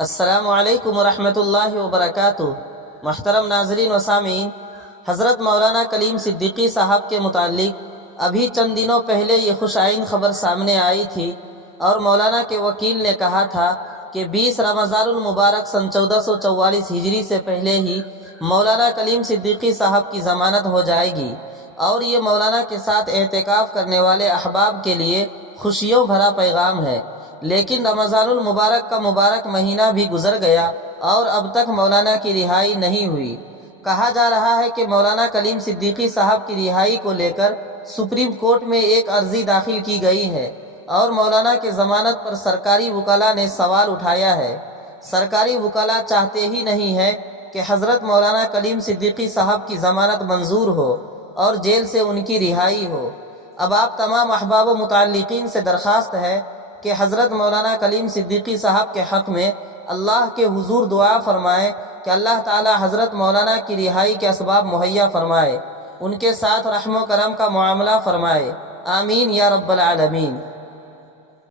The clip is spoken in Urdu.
السلام علیکم ورحمۃ اللہ وبرکاتہ۔ محترم ناظرین و سامعین، حضرت مولانا کلیم صدیقی صاحب کے متعلق ابھی چند دنوں پہلے یہ خوش آئند خبر سامنے آئی تھی اور مولانا کے وکیل نے کہا تھا کہ 20 رمضان المبارک سن 1444 ہجری سے پہلے ہی مولانا کلیم صدیقی صاحب کی ضمانت ہو جائے گی، اور یہ مولانا کے ساتھ اعتکاف کرنے والے احباب کے لیے خوشیوں بھرا پیغام ہے۔ لیکن رمضان المبارک کا مبارک مہینہ بھی گزر گیا اور اب تک مولانا کی رہائی نہیں ہوئی۔ کہا جا رہا ہے کہ مولانا کلیم صدیقی صاحب کی رہائی کو لے کر سپریم کورٹ میں ایک عرضی داخل کی گئی ہے اور مولانا کے ضمانت پر سرکاری وکلاء نے سوال اٹھایا ہے۔ سرکاری وکلاء چاہتے ہی نہیں ہے کہ حضرت مولانا کلیم صدیقی صاحب کی ضمانت منظور ہو اور جیل سے ان کی رہائی ہو۔ اب آپ تمام احباب و متعلقین سے درخواست ہے کہ حضرت مولانا کلیم صدیقی صاحب کے حق میں اللہ کے حضور دعا فرمائیں کہ اللہ تعالی حضرت مولانا کی رہائی کے اسباب مہیا فرمائے، ان کے ساتھ رحم و کرم کا معاملہ فرمائے، آمین یا رب العالمین۔